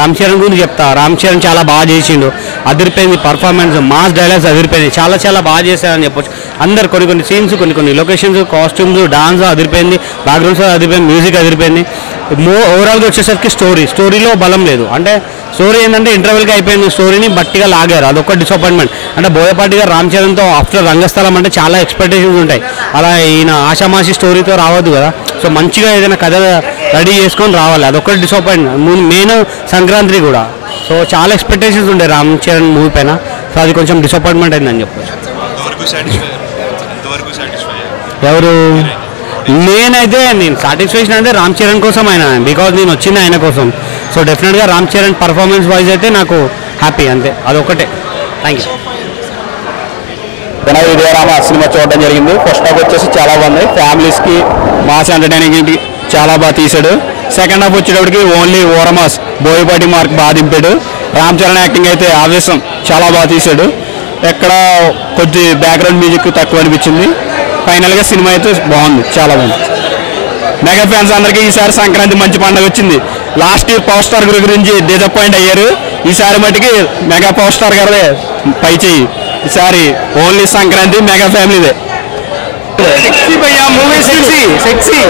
రామ్ చరణ్ గురించి చెప్తా. రామ్ చరణ్ చాలా బాగా చేసిండు, అదిరిపోయింది పర్ఫార్మెన్స్, మాస్ డైలాగ్స్ అదిరిపోయింది, చాలా చాలా బాగా చేశారని చెప్పొచ్చు. అందరు కొన్ని సీన్స్, కొన్ని లొకేషన్స్, కాస్ట్యూమ్స్, డాన్స్ అదిరిపోయింది, బ్యాక్గ్రౌండ్స్ అదిరిపోయింది, మ్యూజిక్ అదిరిపోయింది. ఓవరాల్గా వచ్చేసరికి స్టోరీలో బలం లేదు. అంటే స్టోరీ ఏంటంటే ఇంటర్వెల్కి అయిపోయింది, స్టోరీని బట్టిగా లాగారు, అదొక డిసప్పాయింట్మెంట్. అంటే బోయపాటి గారు రామ్ చరణ్తో ఆఫ్టర్ రంగస్థలం అంటే చాలా ఎక్స్పెక్టేషన్స్ ఉంటాయి. అలా ఈయన ఆషామాషి స్టోరీతో రావద్దు కదా. సో మంచిగా ఏదైనా కథ రెడీ చేసుకొని రావాలి, అదొకటి డిసప్పాయింట్. మెయిన్ సంక్రాంతి కూడా, సో చాలా ఎక్స్పెక్టేషన్స్ ఉంటాయి రామ్ చరణ్ మూవీ పైన. సో అది కొంచెం డిసప్పాయింట్మెంట్ అయిందని చెప్పొచ్చు. ఎవరు? నేను సాటిస్ఫాక్షన్ అంటే రామ్ చరణ్ కోసం ఆయన, బికాజ్ నేను వచ్చింది ఆయన కోసం. సో డెఫినెట్గా రామ్ చరణ్ పర్ఫార్మెన్స్ వైజ్ అయితే నాకు హ్యాపీ, అంతే, అదొకటే. Thank you. విజయరామ సినిమా చూడడం జరిగింది. ఫస్ట్ హాఫ్ వచ్చేసి చాలా బాగుంది, ఫ్యామిలీస్కి మాస్ ఎంటర్టైనింగ్ చాలా బాగా తీశాడు. సెకండ్ హాఫ్ వచ్చేటప్పటికి ఓన్లీ ఓరమాస్ బోయపాటి మార్క్ బాగా దింపాడు. రామ్ చరణ్ యాక్టింగ్ అయితే ఆవేశం చాలా బాగా తీశాడు. ఎక్కడ కొద్ది బ్యాక్గ్రౌండ్ మ్యూజిక్ తక్కువ అనిపించింది. ఫైనల్గా సినిమా అయితే బాగుంది, చాలా బాగుంది. మెగా ఫ్యాన్స్ అందరికీ ఈసారి సంక్రాంతి మంచి పండుగ వచ్చింది. లాస్ట్ ఇయర్ పవర్ స్టార్ గురించి డిసప్పాయింట్ అయ్యారు, ఈసారి మటుకి మెగా పవర్ స్టార్ గారే పై చేయి. ఈసారి ఓన్లీ సంక్రాంతి మెగా ఫ్యామిలీదే. సెక్సీ భయ్యా మూవీ, సెక్సీ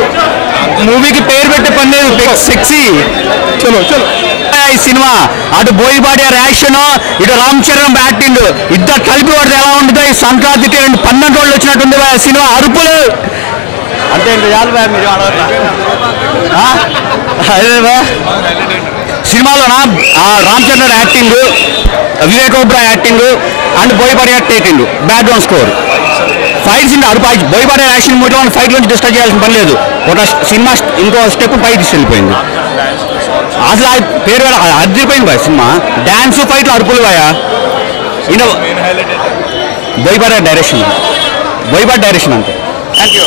మూవీకి పేరు పెట్టే పని లేదు, సెక్సీ. చలో ఈ సినిమా అటు బోయపాటి యాక్షన్, ఇటు రామ్ చరణ్ యాక్టింగ్, ఇద్దరు కలిపి పడితే ఎలా ఉంటుంది? ఈ సంక్రాంతికి 12 రోజులు వచ్చినట్టుంది సినిమా. అరుపులు అంతే, చాలు మీరు సినిమాలోనా Ram Charan acting, Vivek Oberoi acting and Boyapati acting, background score, fights ఇంటి అరుపు. బోయపాటి యాక్షన్ మూవీలో మన ఫైట్ నుంచి డిస్టర్బ్ చేయాల్సిన పని లేదు. ఒక సినిమా ఇంకో స్టెప్ పై తీసుకెళ్ళిపోయింది. అసలు ఆ పేరు అదిరిపోయింది బాయ్ సినిమా. డ్యాన్స్ ఫైట్లు అరుపులు బాయా. బోయపాటి డైరెక్షన్ అంతే. Thank you.